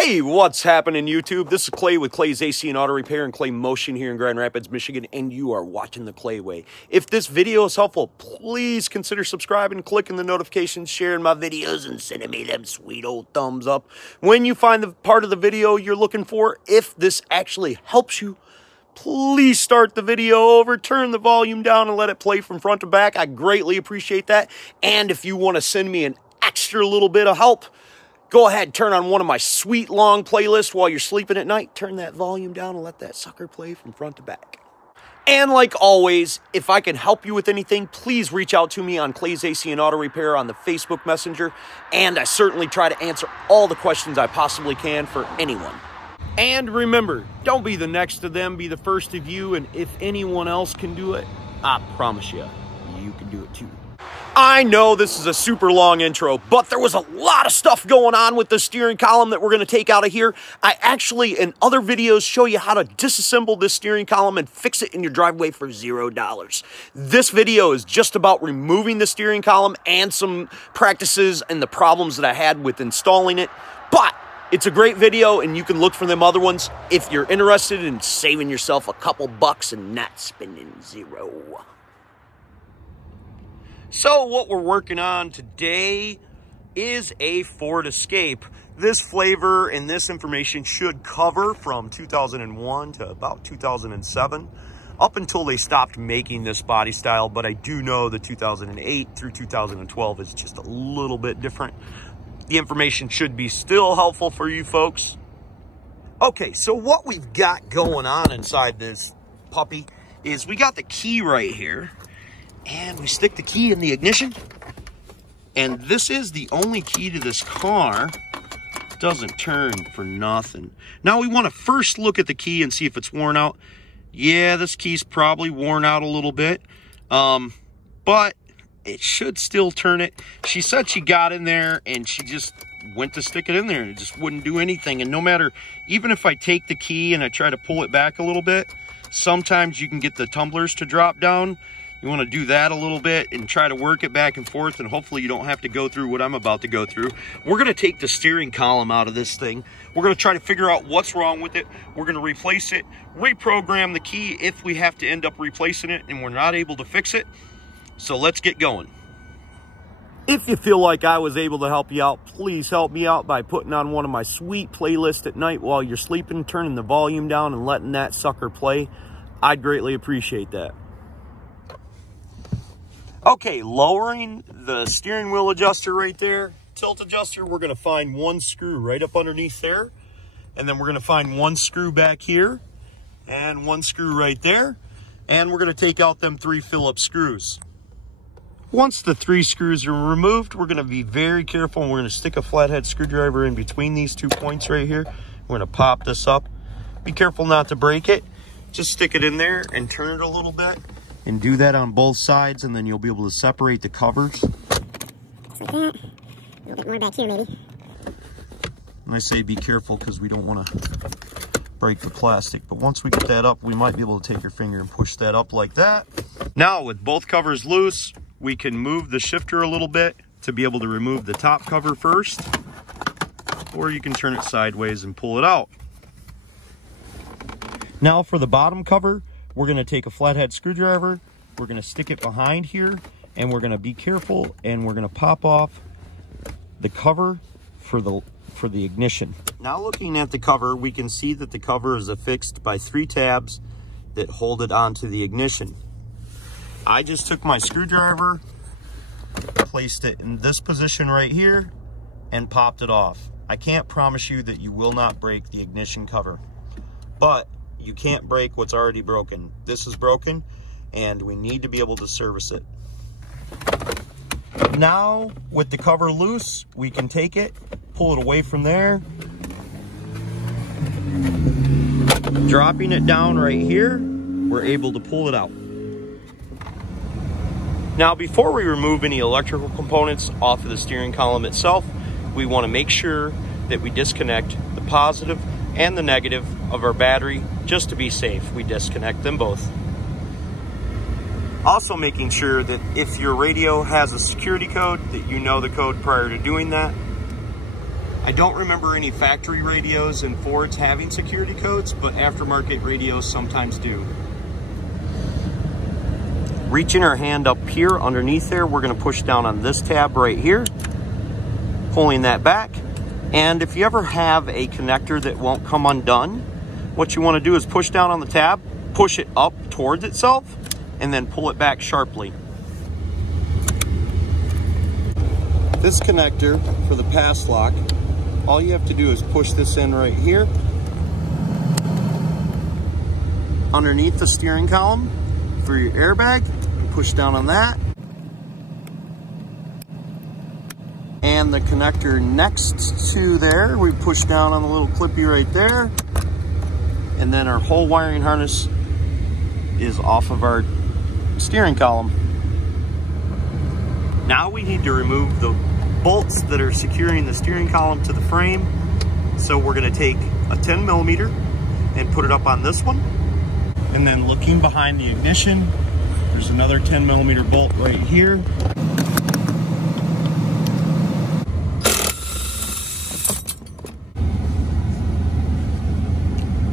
Hey, what's happening, YouTube? This is Clay with Clay's AC and Auto Repair and Clay Motion here in Grand Rapids, Michigan, and you are watching The Clay Way. If this video is helpful, please consider subscribing, clicking the notifications, sharing my videos, and sending me them sweet old thumbs up. When you find the part of the video you're looking for, if this actually helps you, please start the video over, turn the volume down, and let it play from front to back. I greatly appreciate that. And if you want to send me an extra little bit of help, go ahead and turn on one of my sweet long playlists while you're sleeping at night. Turn that volume down and let that sucker play from front to back. And like always, if I can help you with anything, please reach out to me on Clay's AC and Auto Repair on the Facebook Messenger. And I certainly try to answer all the questions I possibly can for anyone. And remember, don't be the next to them, be the first of you. And if anyone else can do it, I promise you, you can do it too. I know this is a super long intro, but there was a lot of stuff going on with the steering column that we're going to take out of here. I actually, in other videos, show you how to disassemble this steering column and fix it in your driveway for $0. This video is just about removing the steering column and some practices and the problems that I had with installing it. But it's a great video, and you can look for them other ones if you're interested in saving yourself a couple bucks and not spending $0. So what we're working on today is a Ford Escape. This flavor and this information should cover from 2001 to about 2007, up until they stopped making this body style. But I do know the 2008 through 2012 is just a little bit different. The information should be still helpful for you folks. Okay, so what we've got going on inside this puppy is we got the key right here. And we stick the key in the ignition. And this is the only key to this car. Doesn't turn for nothing. Now we want to first look at the key and see if it's worn out. Yeah, this key's probably worn out a little bit. But it should still turn it. She said she got in there and she just went to stick it in there and it just wouldn't do anything. And no matter, even if I take the key and I try to pull it back a little bit, sometimes you can get the tumblers to drop down. You want to do that a little bit and try to work it back and forth, and hopefully you don't have to go through what I'm about to go through. We're going to take the steering column out of this thing. We're going to try to figure out what's wrong with it. We're going to replace it, reprogram the key if we have to end up replacing it and we're not able to fix it. So let's get going. If you feel like I was able to help you out, please help me out by putting on one of my sweet playlists at night while you're sleeping, turning the volume down and letting that sucker play. I'd greatly appreciate that. Okay, lowering the steering wheel adjuster right there, tilt adjuster, we're going to find one screw right up underneath there. And then we're going to find one screw back here and one screw right there. And we're going to take out them 3 Phillips screws. Once the 3 screws are removed, we're going to be very careful and we're going to stick a flathead screwdriver in between these 2 points right here. We're going to pop this up. Be careful not to break it. Just stick it in there and turn it a little bit. And do that on both sides, and then you'll be able to separate the covers. Like that. A little bit more back here, maybe. And I say be careful because we don't want to break the plastic. But once we get that up, we might be able to take your finger and push that up like that. Now, with both covers loose, we can move the shifter a little bit to be able to remove the top cover first. Or you can turn it sideways and pull it out. Now for the bottom cover, we're going to take a flathead screwdriver, we're going to stick it behind here, and we're going to be careful, and we're going to pop off the cover for the ignition. Now looking at the cover, we can see that the cover is affixed by 3 tabs that hold it onto the ignition. I just took my screwdriver, placed it in this position right here, and popped it off. I can't promise you that you will not break the ignition cover, but you can't break what's already broken. This is broken, and we need to be able to service it. Now, with the cover loose, we can take it, pull it away from there. Dropping it down right here, we're able to pull it out. Now, before we remove any electrical components off of the steering column itself, we want to make sure that we disconnect the positive and the negative of our battery. Just to be safe, we disconnect them both. Also making sure that if your radio has a security code, that you know the code prior to doing that. I don't remember any factory radios and Fords having security codes, but aftermarket radios sometimes do. Reaching our hand up here underneath there, we're going to push down on this tab right here, pulling that back. And if you ever have a connector that won't come undone, what you want to do is push down on the tab, push it up towards itself, and then pull it back sharply. This connector for the pass lock, all you have to do is push this in right here underneath the steering column for your airbag. Push down on that. And the connector next to there, we push down on the little clippy right there. And then our whole wiring harness is off of our steering column. Now we need to remove the bolts that are securing the steering column to the frame. So we're going to take a 10mm and put it up on this one. And then looking behind the ignition, there's another 10mm bolt right here.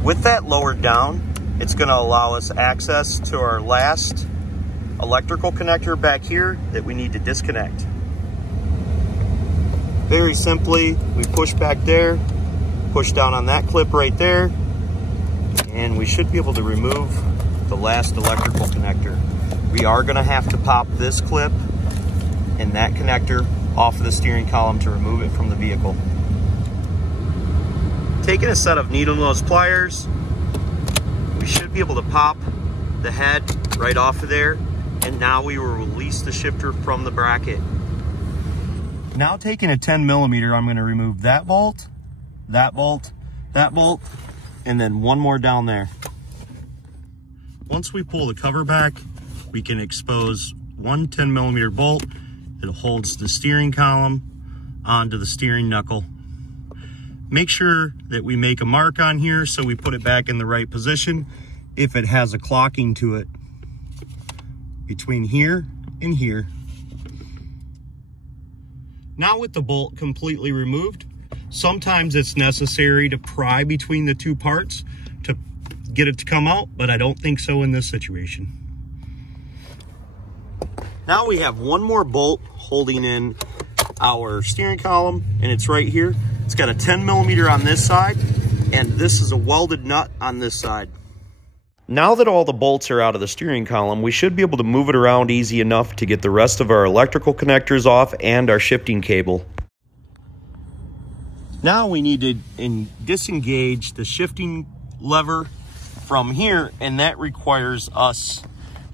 With that lowered down, it's going to allow us access to our last electrical connector back here that we need to disconnect. Very simply, we push back there, push down on that clip right there, and we should be able to remove the last electrical connector. We are going to have to pop this clip and that connector off of the steering column to remove it from the vehicle. Taking a set of needle nose pliers, we should be able to pop the head right off of there, and now we will release the shifter from the bracket. Now taking a 10mm, I'm going to remove that bolt, that bolt, that bolt, and then one more down there. Once we pull the cover back, we can expose one 10mm bolt that holds the steering column onto the steering knuckle. Make sure that we make a mark on here so we put it back in the right position if it has a clocking to it between here and here. Now with the bolt completely removed, sometimes it's necessary to pry between the two parts to get it to come out, but I don't think so in this situation. Now we have one more bolt holding in our steering column, and it's right here. It's got a 10mm on this side, and this is a welded nut on this side. Now that all the bolts are out of the steering column, we should be able to move it around easy enough to get the rest of our electrical connectors off and our shifting cable. Now we need to disengage the shifting lever from here, and that requires us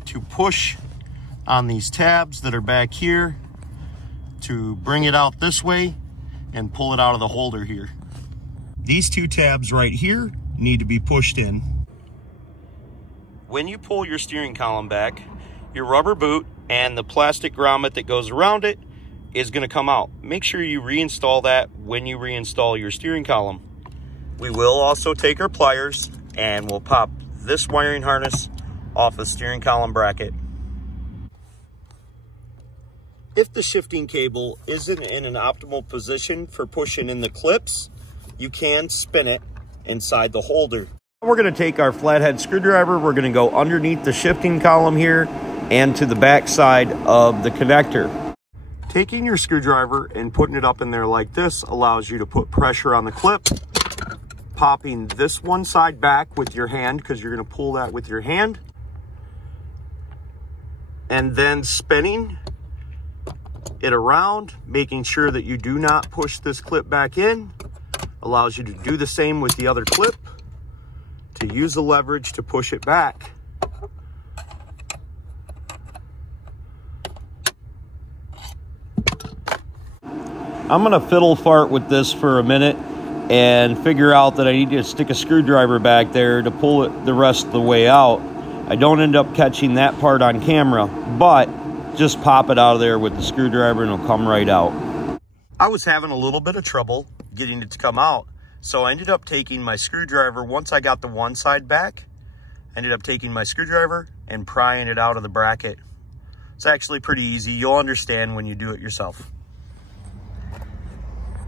to push on these tabs that are back here to bring it out this way and pull it out of the holder here. These two tabs right here need to be pushed in. When you pull your steering column back, your rubber boot and the plastic grommet that goes around it is going to come out. Make sure you reinstall that when you reinstall your steering column. We will also take our pliers and we'll pop this wiring harness off the steering column bracket. If the shifting cable isn't in an optimal position for pushing in the clips, you can spin it inside the holder. We're going to take our flathead screwdriver, we're going to go underneath the shifting column here and to the back side of the connector. Taking your screwdriver and putting it up in there like this allows you to put pressure on the clip. Popping this one side back with your hand, because you're going to pull that with your hand. And then spinning it around, making sure that you do not push this clip back in. Allows you to do the same with the other clip, to use the leverage to push it back. I'm gonna fiddle fart with this for a minute and figure out that I need to stick a screwdriver back there to pull it the rest of the way out. I don't end up catching that part on camera, but just pop it out of there with the screwdriver and it'll come right out. I was having a little bit of trouble getting it to come out, so I ended up taking my screwdriver. Once I got the one side back, I ended up taking my screwdriver and prying it out of the bracket. It's actually pretty easy. You'll understand when you do it yourself.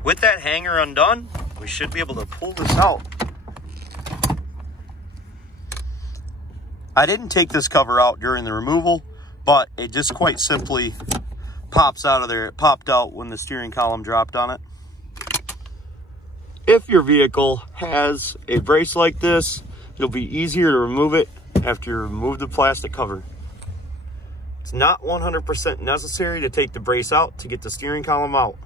With that hanger undone, we should be able to pull this out. I didn't take this cover out during the removal, but it just quite simply pops out of there. It popped out when the steering column dropped on it. If your vehicle has a brace like this, it'll be easier to remove it after you remove the plastic cover. It's not 100% necessary to take the brace out to get the steering column out.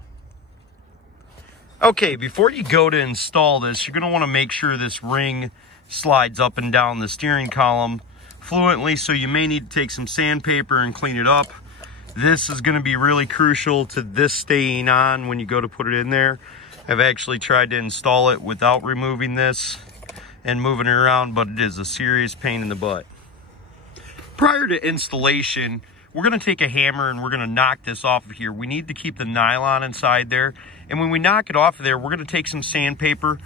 Okay, before you go to install this, you're going to want to make sure this ring slides up and down the steering column fluently, so you may need to take some sandpaper and clean it up. This is going to be really crucial to this staying on when you go to put it in there. I've actually tried to install it without removing this and moving it around, but it is a serious pain in the butt. Prior to installation, we're going to take a hammer and we're going to knock this off of here. We need to keep the nylon inside there, and when we knock it off of there, we're going to take some sandpaper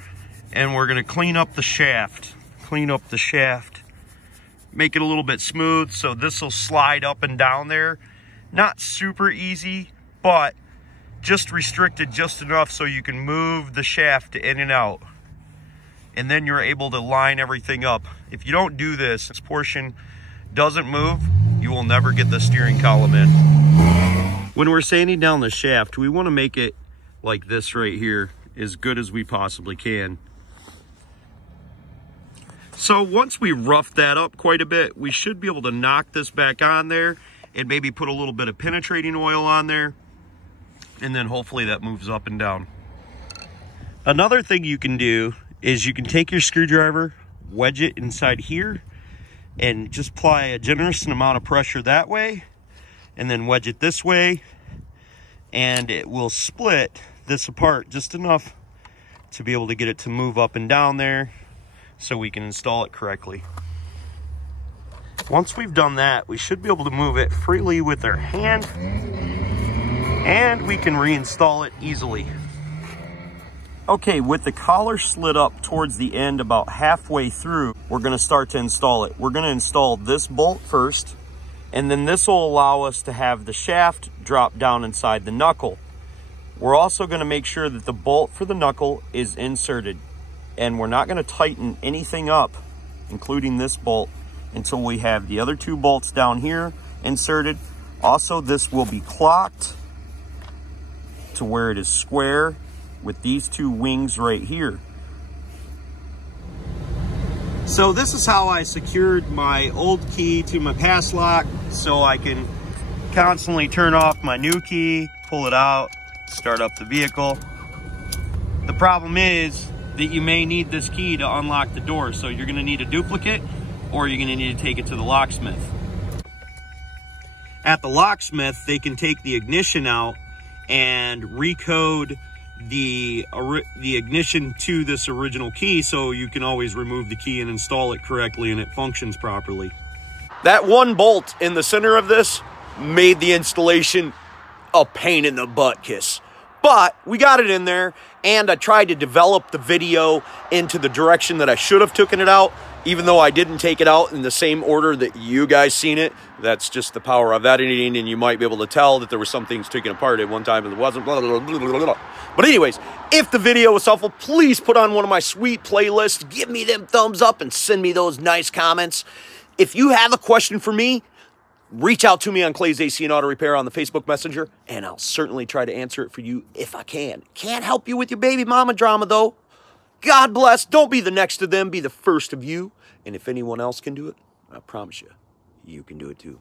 and we're going to clean up the shaft. Make it a little bit smooth so this will slide up and down there. Not super easy, but just restricted just enough so you can move the shaft in and out. And then you're able to line everything up. If you don't do this, this portion doesn't move, you will never get the steering column in. When we're sanding down the shaft, we want to make it like this right here, as good as we possibly can. So once we rough that up quite a bit, we should be able to knock this back on there and maybe put a little bit of penetrating oil on there, and then hopefully that moves up and down. Another thing you can do is you can take your screwdriver, wedge it inside here, and just apply a generous amount of pressure that way, and then wedge it this way, and it will split this apart just enough to be able to get it to move up and down there so we can install it correctly. Once we've done that, we should be able to move it freely with our hand, and we can reinstall it easily. Okay, with the collar slid up towards the end about halfway through, we're going to start to install it. We're going to install this bolt first, and then this will allow us to have the shaft drop down inside the knuckle. We're also going to make sure that the bolt for the knuckle is inserted, and we're not going to tighten anything up, including this bolt, until we have the other two bolts down here inserted. Also, this will be clocked to where it is square with these two wings right here. So this is how I secured my old key to my pass lock, so I can constantly turn off my new key, pull it out, start up the vehicle. The problem is that you may need this key to unlock the door, so you're going to need a duplicate, or you're going to need to take it to the locksmith. At the locksmith, they can take the ignition out and recode the ignition to this original key, so you can always remove the key and install it correctly and it functions properly. That one bolt in the center of this made the installation a pain in the butt kiss. But we got it in there, and I tried to develop the video into the direction that I should have taken it out, even though I didn't take it out in the same order that you guys seen it. That's just the power of editing, and you might be able to tell that there were some things taken apart at one time and it wasn't. Blah, blah, blah, blah, blah. But anyways, if the video was helpful, please put on one of my sweet playlists. Give me them thumbs up and send me those nice comments. If you have a question for me, reach out to me on Clay's AC and Auto Repair on the Facebook Messenger, and I'll certainly try to answer it for you if I can. Can't help you with your baby mama drama, though. God bless. Don't be the next of them. Be the first of you. And if anyone else can do it, I promise you, you can do it too.